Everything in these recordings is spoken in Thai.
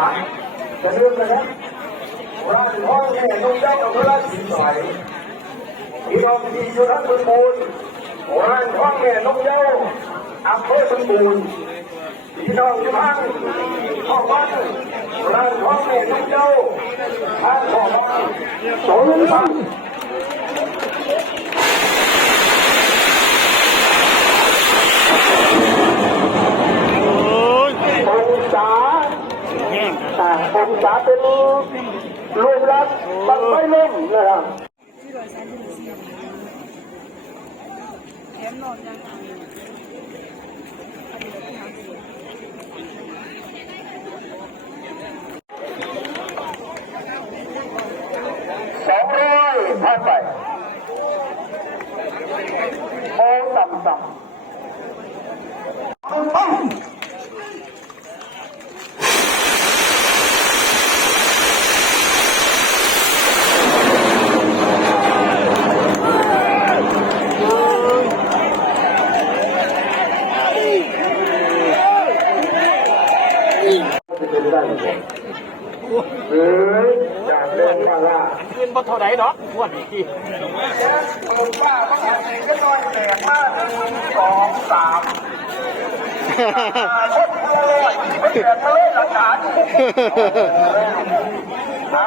วางจะเรื่องอะไรับรอนห้องเนี่ยต้องได้อนุรักษ์สิ่งใหที่เราดีอยู่รักสมบูรณ์รอนห้องเนี่ยต้องเย้าอัพเพื่อสมบูรณ์พี่น้องที่พังนขอบันรอนห้องเนี่ยต้องเย้าท่านขอบันสมบูรณ์ อ่าองศาเป็นรูปลักษณ์บังไม่เล่มนะครับสองร้อยผ่านไปโอ้ต่ำต่ำอ้าว เป็นได้หรือจากเรื่ องว่าว่าขึ้นบ่เท่าไหร่ดอกงวดนี้ผมว่าก็ทำเองก็น้อยแตกมากหนึ่งสองสามคนดูเลยไม่แตกมาเลยหลักฐานเอา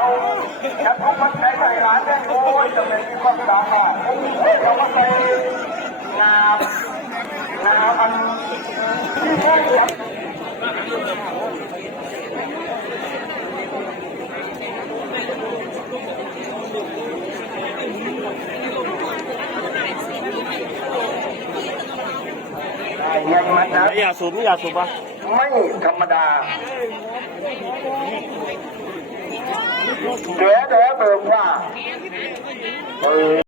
จะทุกมันใช้ใส่ร้านได้โอ้ยจะเป็นความสามารถเรามาใส่งามงามอันที่แท้จริง ยังมันนะไม่อยากสูบไม่อยากสูบปะไม่ธรรมดาเดี๋ยวเดี๋ยวเบิกว่าเออ